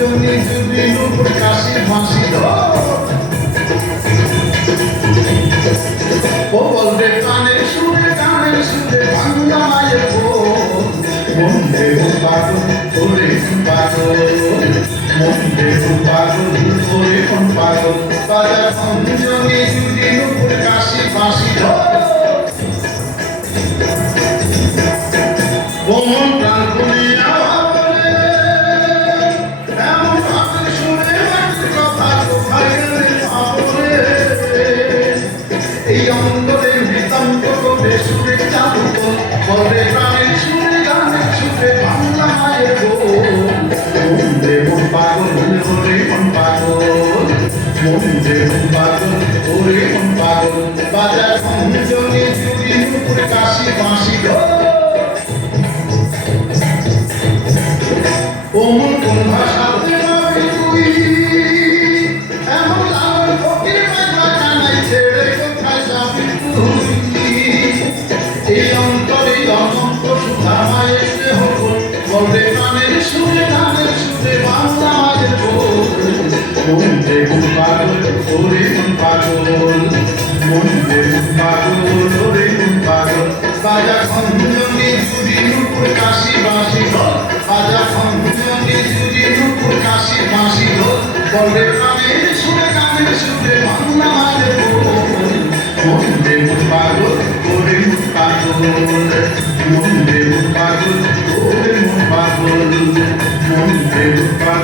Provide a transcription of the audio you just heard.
খঞ্জনি যদি নুপুর কাশি বাঁশি ও বলবে কানের সুরে বাংলা মায়ের মন দেব পাগল ওরে পাগল মন দেব পাগল ওরে পাগল বাজা খঞ্জনি যদি নুপুর কাশি বাঁশি মন প্রাণ খুলিয়া এই অন্তরে নিতান্ত করে সুরে চালু বলে প্রাণের সুরে গানের সুরে বাংলা মায়ের মন দেব পাগল ওরে মন পাগল মন দেব পাগল ওরে মন পাগল বাজা খঞ্জনি যদি নুপুর কাশি বাঁশি ওমন কোন ভাষাতে পাবি তুই এমন লাল ফকির মাঝা জানাই ছেড়ে কোথায় যাবি তুই এই অন্তরে অনন্ত সুধা মায়ের স্নেহ বলবে গানের সুরে বাংলা মায়ের মন দেব পাগল ওরে মন পাগল মন দেব পাগল ওরে মন পাগল বাজা খঞ্জনি যদি নুপুর কাশি বাঁশি বাজা খঞ্জনি যদি নুপুর কাশি বাঁশি বলবে প্রাণের সুরে গানের সুরে বাংলা মায়ের মন দেব পাগল ওরে মন পাগল মন দেব পাগল ওরে মন পাগল মন দেব পাগল